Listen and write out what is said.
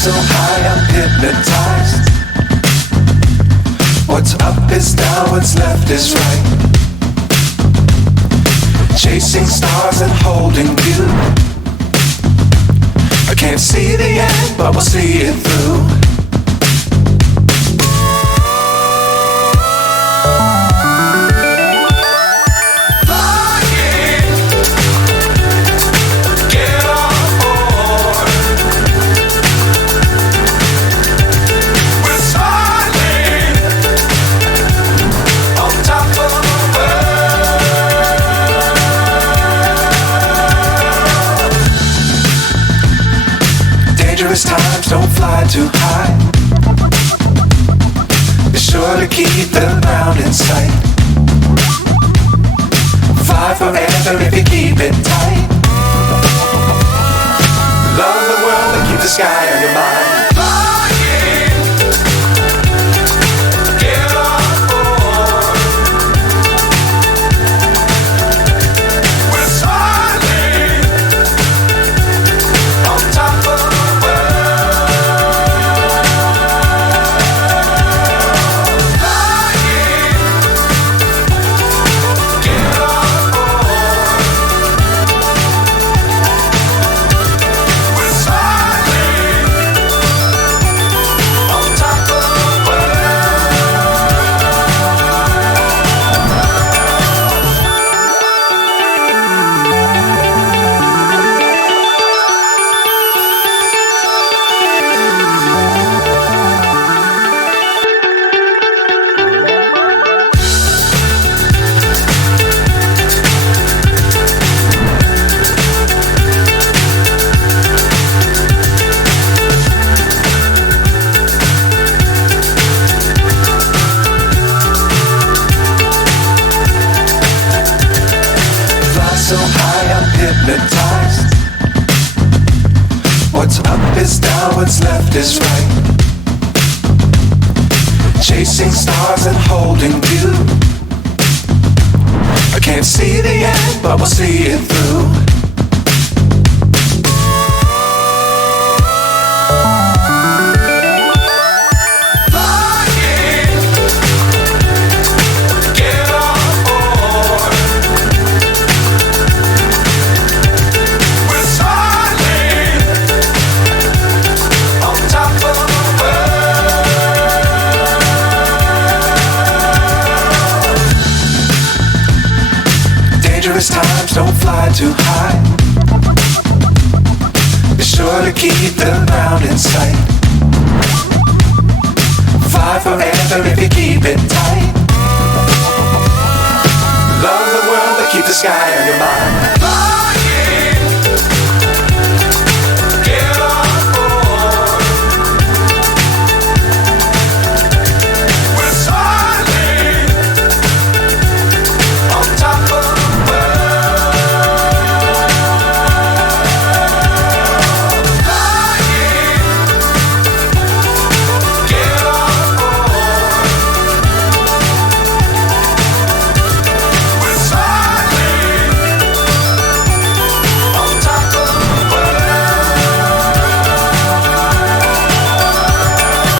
so high, I'm hypnotized. What's up is down, what's left is right. Chasing stars and holding you. I can't see the end, but we'll see it through. Dangerous times, don't fly too high. Be sure to keep the ground in sight. Fly forever if you keep it tight. Love the world and keep the sky on your mind. So high, I'm hypnotized. What's up is down, what's left is right. Chasing stars and holding you. I can't see the end, but we'll see it through. Dangerous times, don't fly too high. Be sure to keep the ground in sight. Fly forever if you keep it tight. Love the world, but keep the sky on your mind.